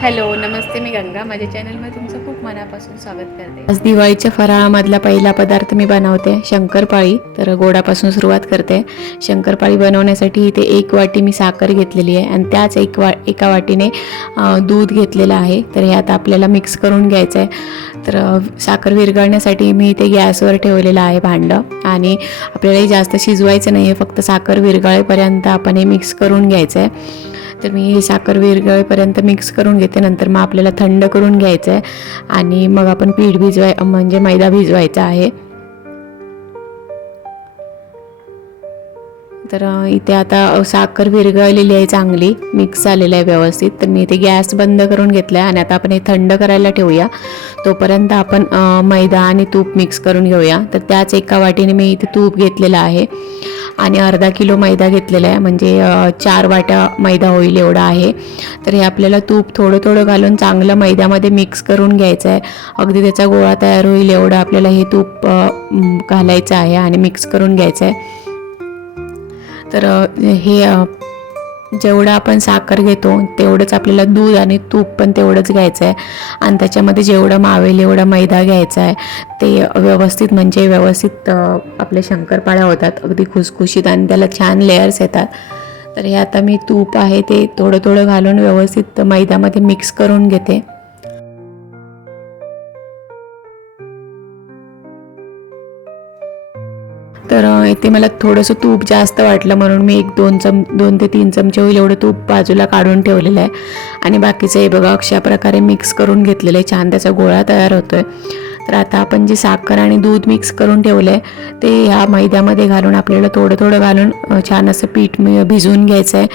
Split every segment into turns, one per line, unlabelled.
Hello नमस्ते मी गंगा. माझ्या चॅनलमध्ये तुमचं खूप मनापासून स्वागत करते.
आज दिवाळीच्या फराळामधला पहिला पदार्थ मी बनवते शंकरपाळी. तर गोडापासून सुरुवात करते. शंकरपाळी बनवण्यासाठी इथे एक वाटी मी साखर घेतलेली आहे आणि त्याच एक वा एका वाटीने दूध घेतलेलं आहे. तर हे आता आपल्याला मिक्स करून घ्यायचं आहे तर साखर विरघळण्यासाठी मी इथे गॅसवर ठेवलेलं आहे भांडं. आणि आपल्याला हे जास्त शिजवायचं नाही आहे फक्त साखर विरघळेपर्यंत आपण हे मिक्स करून घ्यायचं आहे तर मी हे साखर विरघळेपर्यंत मिक्स करून घेते. नंतर मग आपल्याला थंड करून घ्यायचं आहे आणि मग आपण पीठ भिजवाय म्हणजे मैदा भिजवायचा आहे. तर इथे आता साखर विरघळलेली आहे चांगली. मिक्स आलेलं आहे व्यवस्थित. तर मी इथे गॅस बंद करून घेतला आहे आणि आता आपण हे थंड करायला ठेवूया. तोपर्यंत आपण मैदा आणि तूप मिक्स करून घेऊया. तर त्याच एका वाटीने मी इथे तूप घेतलेलं आहे. आणि अर्धा किलो मैदा घेतलेला आहे. म्हणजे चार वाट्या मैदा होईल एवढा आहे. तर हे आपल्याला तूप थोडं थोडं घालून चांगलं मैद्यामध्ये मिक्स करून घ्यायचं आहे. अगदी त्याचा गोळा तयार होईल एवढं आपल्याला हे तूप घालायचं आहे आणि मिक्स करून घ्यायचं आहे. तर हे जेवढं आपण साखर घेतो तेवढंच आपल्याला दूध आणि तूप पण तेवढंच घ्यायचं आहे आणि त्याच्यामध्ये जेवढं मावेल एवढा मैदा घ्यायचा आहे ते व्यवस्थित म्हणजे व्यवस्थित आपल्या आपले शंकरपाळ्या होतात अगदी खुसखुशीत आणि त्याला छान लेयर्स येतात. तर हे आता मी तूप आहे ते थोडं थोडं घालून व्यवस्थित मैद्यामध्ये मिक्स करून घेते. तर इथे मला थोडंसं तूप जास्त वाटलं म्हणून मी एक दोन चम दोन ते तीन चमचे होईल एवढं तूप बाजूला काढून ठेवलेलं आहे. आणि बाकीचं हे बघा अशा प्रकारे मिक्स करून घेतलेलं आहे. छान त्याचा गोळा तयार होतो आहे तर आता आपण जे साखर आणि दूध मिक्स करून ठेवलं आहे ते ह्या मैद्यामध्ये घालून आपल्याला थोडं थोडं घालून छान असं पीठ भिजवून घ्यायचं आहे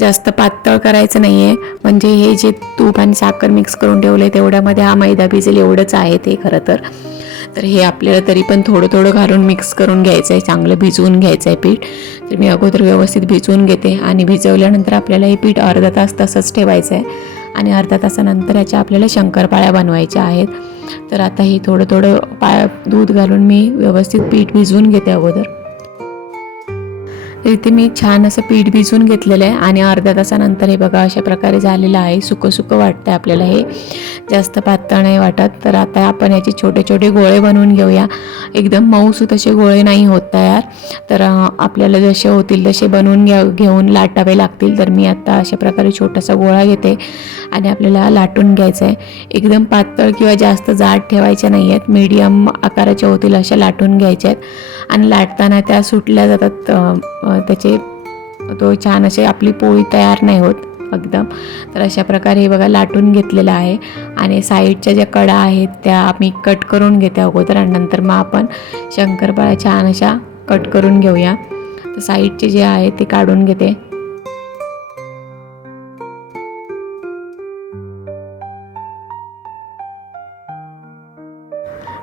जास्त पातळ करायचं नाही आहे म्हणजे हे जे तूप आणि साखर मिक्स करून ठेवलं आहे तेवढ्यामध्ये हा मैदा भिजेल एवढंच आहे ते खरं तर. तर हे आपल्याला तरी पण थोडं थोडं घालून मिक्स करून घ्यायचं आहे चांगलं भिजवून घ्यायचं आहे पीठ. तर मी अगोदर व्यवस्थित भिजवून घेते आणि भिजवल्यानंतर आपल्याला हे पीठ अर्धा तास तसंच ठेवायचं आहे आणि अर्धा तासानंतर याच्या आपल्याला शंकरपाळ्या बनवायच्या आहेत. तर आता हे थोडं थोडं पाय दूध घालून मी व्यवस्थित पीठ भिजवून घेते अगोदर. इथे मी छान असं पीठ भिजवून घेतलेलं आहे आणि अर्ध्या तासानंतर हे बघा अशा प्रकारे झालेलं आहे. सुकं सुकं वाटतं आपल्याला हे. जास्त पातळ नाही वाटत. तर आता आपण याचे छोटे छोटे गोळे बनवून घेऊया. एकदम मऊसूत असे गोळे नाही होत तयार. तर आपल्याला जसे होतील तसे बनवून घ्या घेऊन लाटावे लागतील. तर मी आता अशा प्रकारे छोटासा गोळा घेते आणि आपल्याला लाटून घ्यायचं आहे एकदम पातळ किंवा जास्त जाड ठेवायच्या नाही आहेत मीडियम आकाराच्या होतील अशा लाटून घ्यायच्या आहेत आणि लाटताना त्या सुटल्या जातात त्याचे तो छान असे आपली पोळी तयार नाही होत एकदम. तर अशा प्रकारे हे बघा लाटून घेतलेलं आहे. आणि साईडच्या ज्या कडा आहेत त्या आम्ही कट करून घेते अगोदर आणि नंतर मग आपण शंकरपाळ्या छान अशा कट करून घेऊया. तर साईडचे जे आहे ते काढून घेते.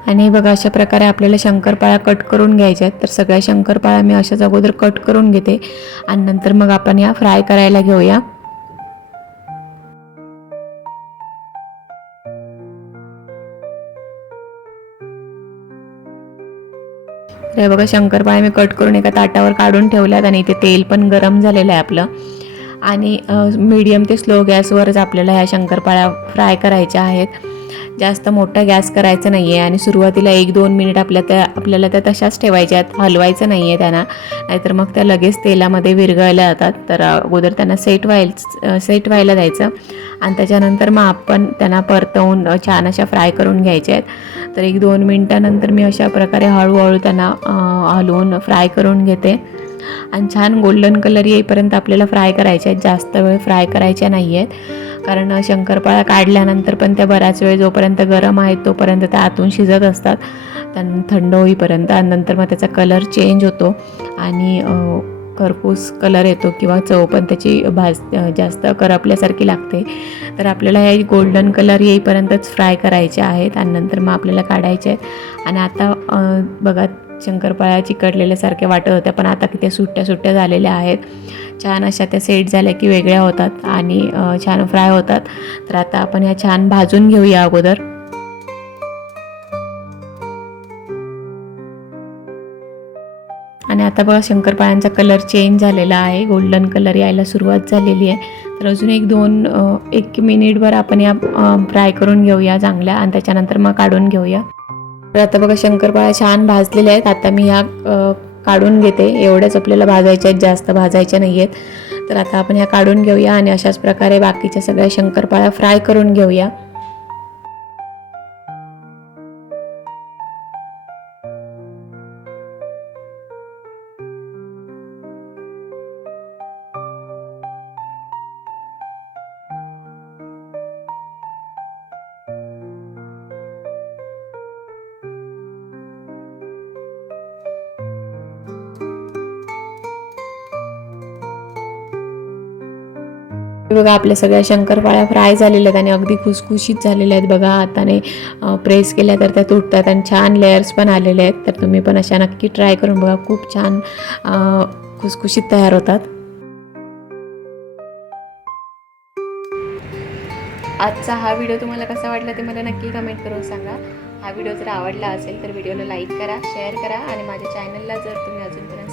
आणि हे बघा अशा प्रकारे आपल्याला शंकरपाळ्या कट करून घ्यायच्या आहेत तर सगळ्या शंकरपाळ्या मी अशाच अगोदर कट करून घेते. आणि नंतर मग आपण या फ्राय करायला घेऊया. तर हे बघा शंकरपाळ्या मी कट करून एका ताटावर काढून ठेवल्यात आणि इथे तेल पण गरम झालेलं आहे आपलं. आणि मीडियम ते स्लो गॅसवरच आपल्याला ह्या शंकरपाळ्या फ्राय करायच्या आहेत. जास्त मोठा गॅस करायचा नाही आहे आणि सुरुवातीला एक दोन मिनिट आपल्या त्या आपल्याला त्या तशाच ठेवायच्या आहेत हलवायचं नाही आहे त्यांना. नाहीतर मग त्या लगेच तेलामध्ये विरघळल्या जातात. तर अगोदर त्यांना सेट व्हायला सेट व्हायला द्यायचं. आणि त्याच्यानंतर मग आपण त्यांना परतवून छान अशा फ्राय करून घ्यायच्या आहेत. तर एक दोन मिनटानंतर मी अशा प्रकारे हळूहळू त्यांना हलवून फ्राय करून घेते. आणि छान गोल्डन कलर येईपर्यंत आपल्याला फ्राय करायचे आहेत. जास्त वेळ फ्राय करायच्या नाही आहेत कारण शंकरपाळ्या काढल्यानंतर पण त्या बराच वेळ जोपर्यंत गरम आहेत तोपर्यंत त्या आतून शिजत असतात. त्यांना थंड होईपर्यंत. आणि नंतर मग त्याचा कलर चेंज होतो. आणि खरपूस कलर येतो किंवा चव पण त्याची भाज जास्त करपल्यासारखी लागते. तर आपल्याला हे गोल्डन कलर येईपर्यंतच फ्राय करायचे आहेत. आणि नंतर मग आपल्याला काढायचे आहेत. आणि आता बघा शंकरपाळ्या चिकटलेल्यासारख्या वाटत होत्या पण आता किती सुट्ट्या सुट्ट्या झालेल्या आहेत. छान अशा त्या सेट झाल्या की वेगळ्या होतात आणि छान फ्राय होतात. तर आता आपण ह्या छान भाजून घेऊया अगोदर. आणि आता बघा शंकरपाळ्यांचा कलर चेंज झालेला आहे. गोल्डन कलर यायला सुरुवात झालेली आहे. तर अजून एक दोन एक मिनिटभर आपण या फ्राय करून घेऊया चांगल्या आणि त्याच्यानंतर मग काढून घेऊया. तर आता बघा शंकरपाळ्या छान भाजलेल्या आहेत. आता मी ह्या काढून घेते. एवढ्याच आपल्याला भाजायच्या आहेत जास्त भाजायच्या नाही आहेत. तर आता आपण ह्या काढून घेऊया आणि अशाच प्रकारे बाकीच्या सगळ्या शंकरपाळ्या फ्राय करून घेऊया. बघा आपल्या सगळ्या शंकरपाळ्या फ्राय झालेल्या आहेत आणि अगदी खुसखुशीत झालेल्या आहेत. बघा हाताने प्रेस केल्या तर त्या तुटतात आणि छान लेअर्स पण आलेले आहेत. तर तुम्ही पण अशा नक्की ट्राय करून बघा. खूप छान खुसखुशीत तयार होतात.
आजचा हा व्हिडिओ तुम्हाला कसा वाटला ते मला नक्की कमेंट करून सांगा. हा व्हिडिओ जर आवडला असेल तर व्हिडिओला लाईक करा शेअर करा आणि माझ्या चॅनलला जर तुम्ही अजून